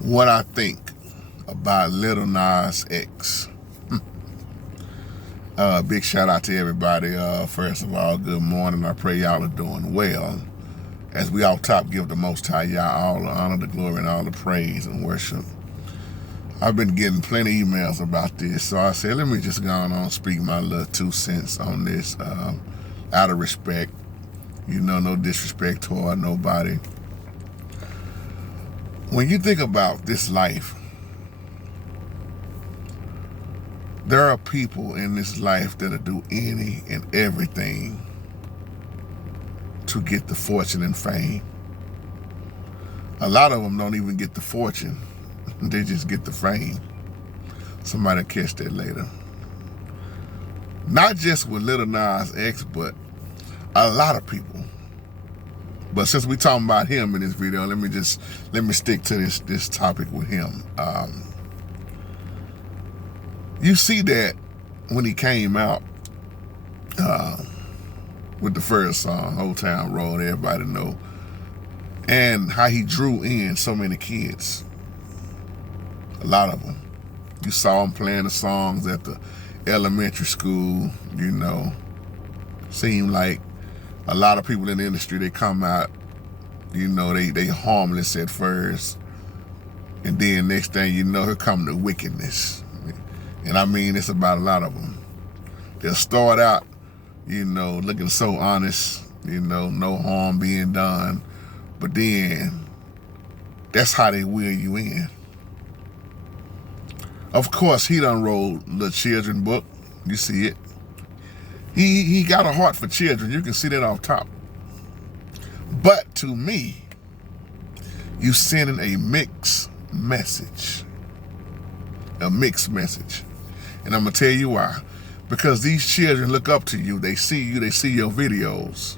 what I think about Lil Nas X. Big shout out to everybody. First of all, good morning. I pray y'all are doing well. As we all top give the Most High y'all all the honor, the glory, and all the praise and worship. I've been getting plenty of emails about this, so I said, let me just go on and speak my little 2 cents on this out of respect. You know, no disrespect toward nobody. When you think about this life, there are people in this life that'll do any and everything to get the fortune and fame. A lot of them don't even get the fortune. They just get the fame. Somebody catch that later. Not just with Lil Nas X, but a lot of people. But since we talking about him in this video, let me stick to this topic with him. You see that when he came out with the first song, Old Town Road, everybody know, and how he drew in so many kids. A lot of them. You saw him playing the songs at the elementary school, you know. Seemed like a lot of people in the industry, they come out, you know, they harmless at first. And then next thing you know, here come the wickedness. And I mean, it's about a lot of them. They'll start out, you know, looking so honest, you know, no harm being done. But then, that's how they wheel you in. Of course, he done wrote the children book. You see it. He got a heart for children. You can see that off top. But to me, you sending a mixed message. A mixed message. And I'm going to tell you why. Because these children look up to you. They see you. They see your videos.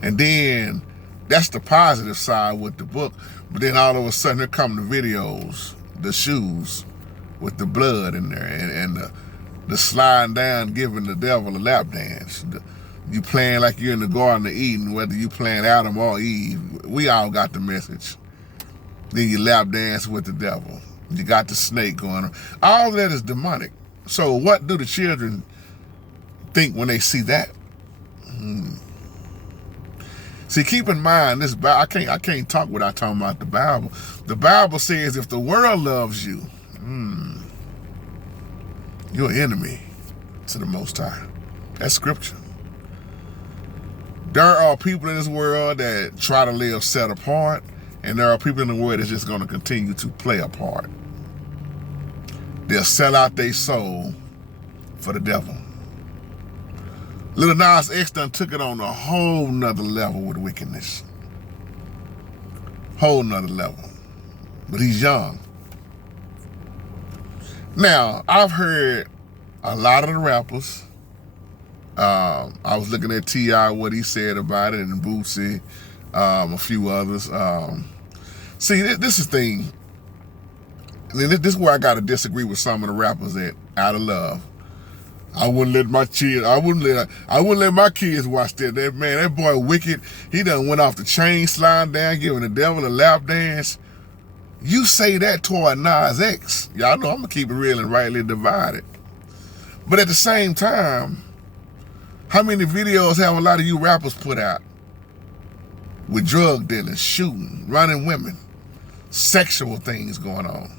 And then, that's the positive side with the book. But then all of a sudden, here come the videos. The shoes with the blood in there. And the sliding down, giving the devil a lap dance. You playing like you're in the Garden of Eden, whether you playing Adam or Eve. We all got the message. Then you lap dance with the devil. You got the snake going on. All that is demonic. So what do the children think when they see that? See, keep in mind, this I can't talk without talking about the Bible. The Bible says if the world loves you, you're an enemy to the Most High. That's scripture. There are people in this world that try to live set apart, and there are people in the world that's just going to continue to play a part. They'll sell out their soul for the devil. Lil Nas X done took it on a whole nother level with wickedness. Whole nother level. But he's young. Now, I've heard a lot of the rappers. I was looking at T.I., what he said about it, and Boosie, a few others. See, this is the thing. This is where I got to disagree with some of the rappers that, out of love, I wouldn't let my kids. I wouldn't let my kids watch that. That boy wicked. He done went off the chain, sliding down, giving the devil a lap dance. You say that toward Nas X. Y'all know I'm gonna keep it real and rightly divided. But at the same time, how many videos have a lot of you rappers put out with drug dealers, shooting, running women, sexual things going on?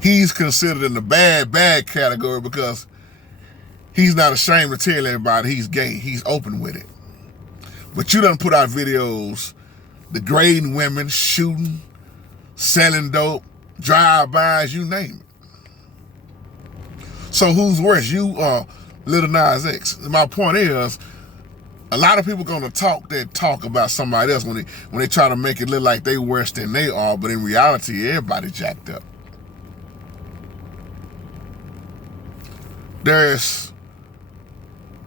He's considered in the bad category because he's not ashamed to tell everybody he's gay. He's open with it. But you done put out videos degrading women, shooting, selling dope, drive-bys, you name it. So who's worse, you or Lil Nas X? My point is, a lot of people gonna talk about somebody else when they try to make it look like they worse than they are, but in reality, everybody jacked up. There's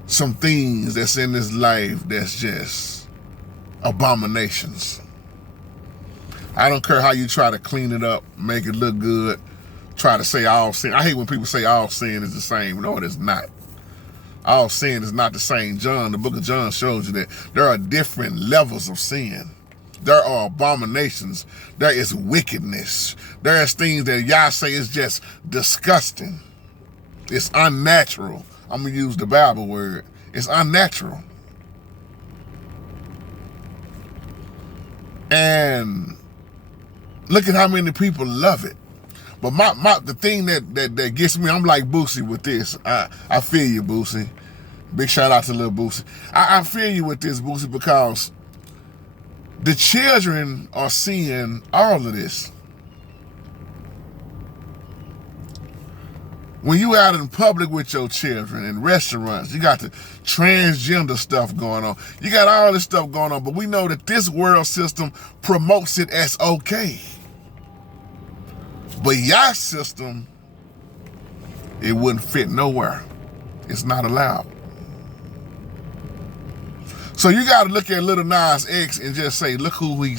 some things that's in this life that's just abominations. I don't care how you try to clean it up, make it look good, try to say all sin. I hate when people say all sin is the same. No, it is not. All sin is not the same. The book of John shows you that there are different levels of sin. There are abominations. There is wickedness. There is things that Yah say is just disgusting. It's unnatural. I'm going to use the Bible word. It's unnatural. And look at how many people love it. But the thing that gets me, I'm like Boosie with this. I feel you, Boosie. Big shout out to little Boosie. I feel you with this, Boosie, because the children are seeing all of this. When you out in public with your children in restaurants, you got the transgender stuff going on. You got all this stuff going on, but we know that this world system promotes it as okay. But your system, it wouldn't fit nowhere. It's not allowed. So you got to look at Lil Nas X and just say, look who he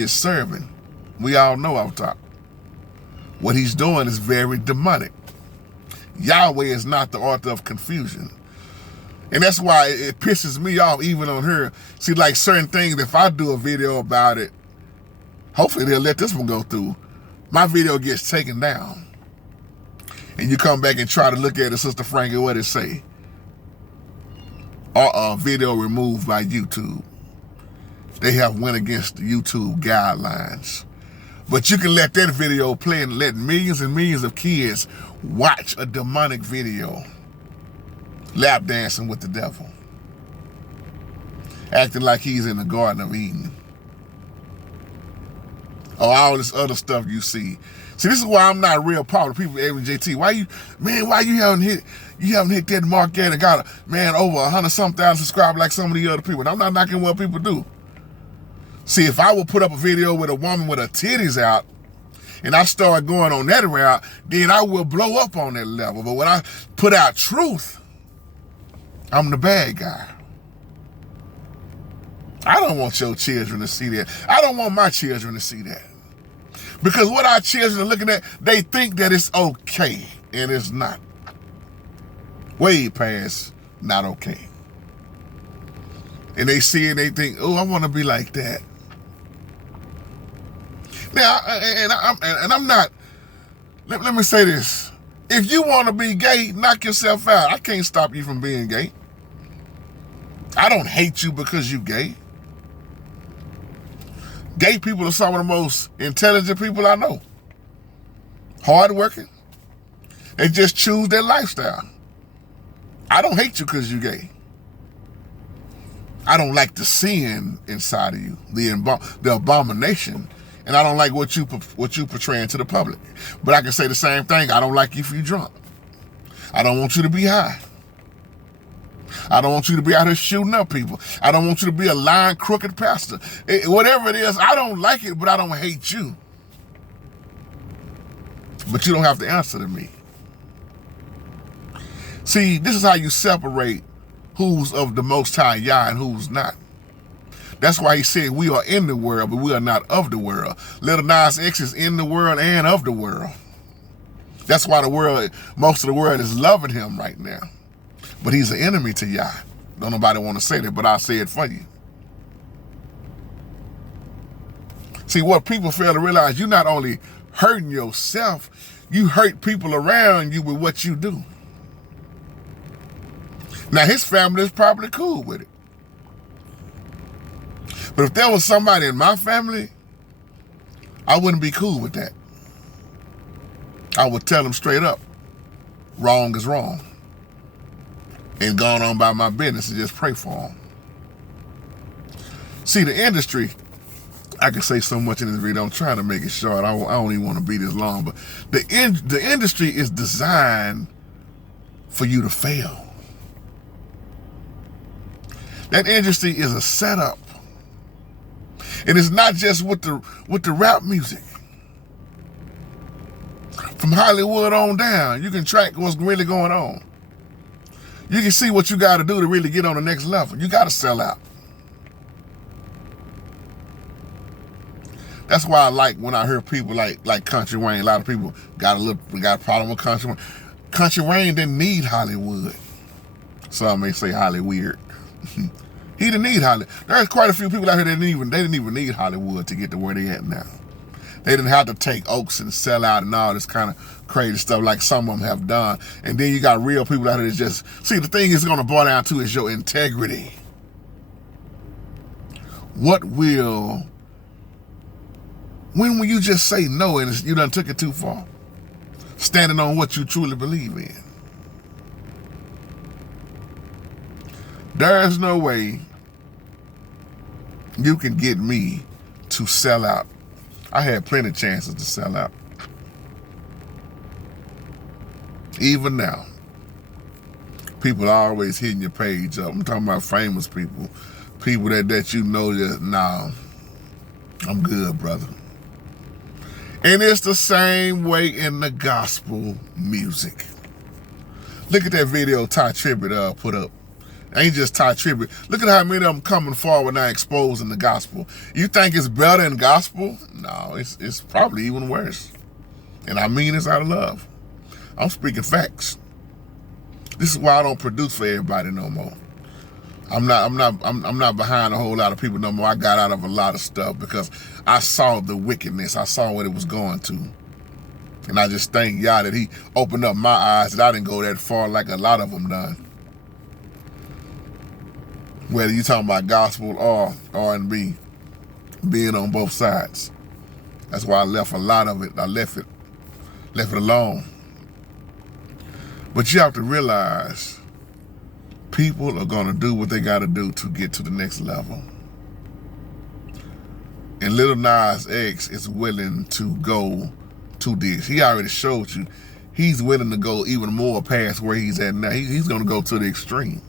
is serving. We all know out top. What he's doing is very demonic. Yahweh is not the author of confusion. And that's why it pisses me off even on her. See, like certain things, if I do a video about it, hopefully they'll let this one go through. My video gets taken down. And you come back and try to look at it, Sister Frankie, what it say? Or a video removed by YouTube. They have went against the YouTube guidelines. But you can let that video play and let millions and millions of kids watch a demonic video. Lap dancing with the devil. Acting like he's in the Garden of Eden. Or all this other stuff you see. See, this is why I'm not real popular. People, even JT, why you haven't hit that mark yet and got over 100-something subscribers like some of the other people. And I'm not knocking what people do. See, if I would put up a video with a woman with her titties out and I start going on that route, then I will blow up on that level. But when I put out truth, I'm the bad guy. I don't want your children to see that. I don't want my children to see that. Because what our children are looking at, they think that it's okay, and it's not. Way past not okay. And they see it, they think, oh, I want to be like that. Now, and I'm not, let me say this. If you want to be gay, knock yourself out. I can't stop you from being gay. I don't hate you because you gay. Gay people are some of the most intelligent people I know. Hardworking. They just choose their lifestyle. I don't hate you because you're gay. I don't like the sin inside of you, the abomination, and I don't like what you portraying to the public. But I can say the same thing. I don't like you if you're drunk. I don't want you to be high. I don't want you to be out here shooting up people. I don't want you to be a lying, crooked pastor. Whatever it is, I don't like it, but I don't hate you. But you don't have to answer to me. See, this is how you separate who's of the Most High Yah and who's not. That's why he said we are in the world, but we are not of the world. Lil Nas X is in the world and of the world. That's why most of the world is loving him right now. But he's an enemy to Yah. Don't nobody want to say that, but I'll say it for you. See, what people fail to realize, you're not only hurting yourself, you hurt people around you with what you do. Now, his family is probably cool with it. But if there was somebody in my family, I wouldn't be cool with that. I would tell them straight up, wrong is wrong. And gone on by my business and just pray for them. See, the industry, I can say so much in this video. I'm trying to make it short. I don't even want to be this long. But the industry is designed for you to fail. That industry is a setup. And it's not just with the rap music. From Hollywood on down, you can track what's really going on. You can see what you got to do to really get on the next level. You got to sell out. That's why I like when I hear people like Country Wayne. A lot of people got a problem with Country Wayne. Country Wayne didn't need Hollywood. Some may say Hollyweird. He didn't need Hollywood. There's quite a few people out here that didn't even need Hollywood to get to where they at now. They didn't have to take oaks and sell out and all this kind of crazy stuff like some of them have done. And then you got real people out here that just, see, the thing is going to boil down to is your integrity. When will you just say no and you done took it too far? Standing on what you truly believe in. There is no way you can get me to sell out. I had plenty of chances to sell out. Even now, people are always hitting your page up. I'm talking about famous people. People that you know that, nah, I'm good, brother. And it's the same way in the gospel music. Look at that video Ty Tribbett put up. Ain't just Ty Tribbett. Look at how many of them coming forward now exposing the gospel. You think it's better than gospel? No, it's probably even worse. And I mean this out of love. I'm speaking facts. This is why I don't produce for everybody no more. I'm not behind a whole lot of people no more. I got out of a lot of stuff because I saw the wickedness. I saw what it was going to. And I just thank God that he opened up my eyes that I didn't go that far like a lot of them done. Whether you talking about gospel or R&B, being on both sides. That's why I left a lot of it. I left it alone. But you have to realize people are going to do what they got to do to get to the next level. And Lil Nas X is willing to go to this. He already showed you. He's willing to go even more past where he's at now. He's going to go to the extreme.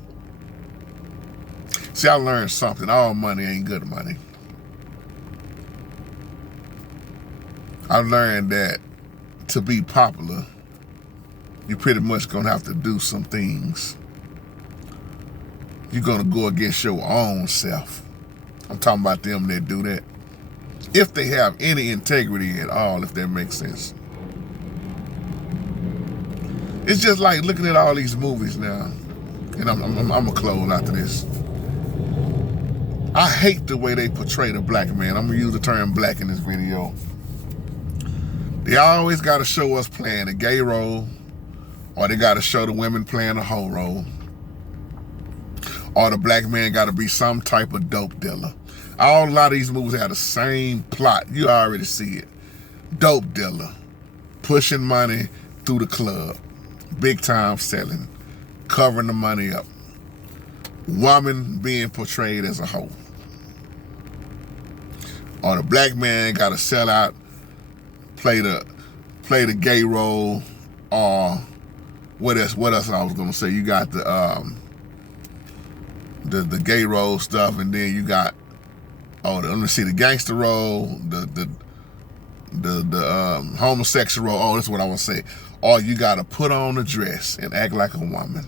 See, I learned something. All money ain't good money. I learned that to be popular, you're pretty much going to have to do some things. You're going to go against your own self. I'm talking about them that do that. If they have any integrity at all, if that makes sense. It's just like looking at all these movies now. And I'm going to close after this. I hate the way they portray the black man. I'm going to use the term black in this video. They always got to show us playing a gay role, or they got to show the women playing a hoe role, or the black man got to be some type of dope dealer. A lot of these movies have the same plot. You already see it. Dope dealer, pushing money through the club, big time selling, covering the money up. Woman being portrayed as a hoe. Or the black man got to sell out, play the gay role, or what else I was gonna say? You got the gay role stuff, and then you got let me see, the gangster role, the homosexual role. Oh, that's what I want to say. Or you got to put on a dress and act like a woman.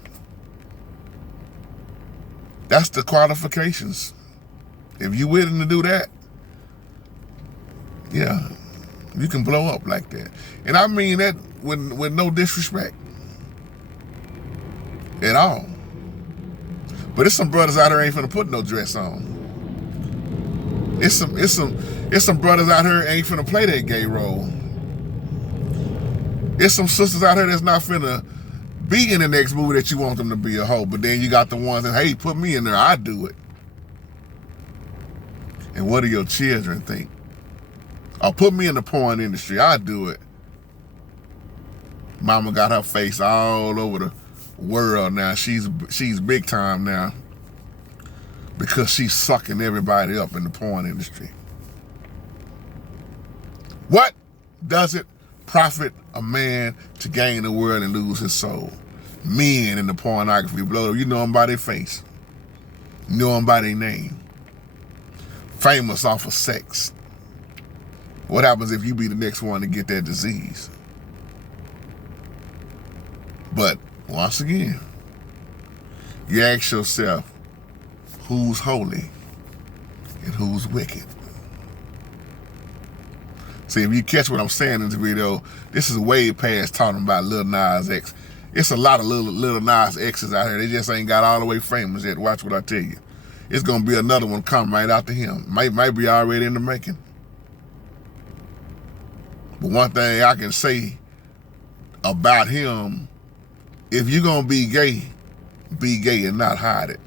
That's the qualifications. If you're willing to do that, yeah, you can blow up like that. And I mean that with no disrespect at all. But there's some brothers out here ain't finna put no dress on. It's some brothers out here ain't finna play that gay role. There's some sisters out here that's not finna be in the next movie that you want them to be a hoe. But then you got the ones that, hey, put me in there, I do it. And what do your children think? Oh, put me in the porn industry, I do it. Mama got her face all over the world now. She's big time now because she's sucking everybody up in the porn industry. What does it profit a man to gain the world and lose his soul? Men in the pornography blow up. You know them by their face. You know them by their name. Famous off of sex. What happens if you be the next one to get that disease? But once again, you ask yourself, who's holy and who's wicked? See, if you catch what I'm saying in this video, this is way past talking about Lil Nas X. It's a lot of Lil Nas X's out here. They just ain't got all the way famous yet. Watch what I tell you. it's going to be another one come right after him. Might be already in the making. But one thing I can say about him, if you're going to be gay and not hide it.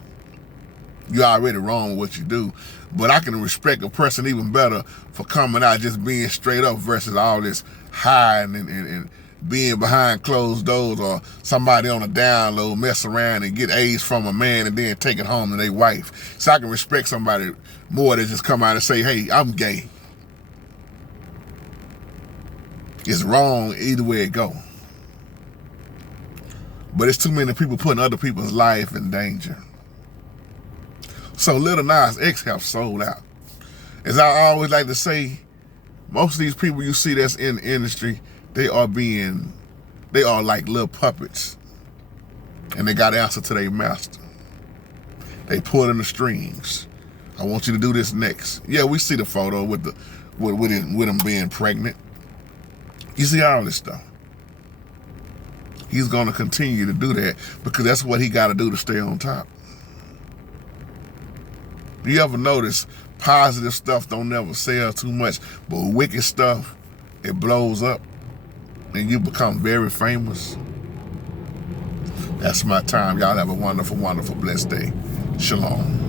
You're already wrong with what you do. But I can respect a person even better for coming out just being straight up versus all this hiding and being behind closed doors, or somebody on a download mess around and get AIDS from a man and then take it home to their wife. So I can respect somebody more than just come out and say, hey, I'm gay. It's wrong either way it go. But it's too many people putting other people's life in danger. So Lil Nas X have sold out. As I always like to say, most of these people you see that's in the industry, they are like little puppets. And they got to answer to their master. They pulling the strings. I want you to do this next. Yeah, we see the photo with him being pregnant. You see all this stuff. He's going to continue to do that because that's what he got to do to stay on top. You ever notice positive stuff don't never sell too much, but wicked stuff, it blows up and you become very famous? That's my time. Y'all have a wonderful, wonderful, blessed day. Shalom.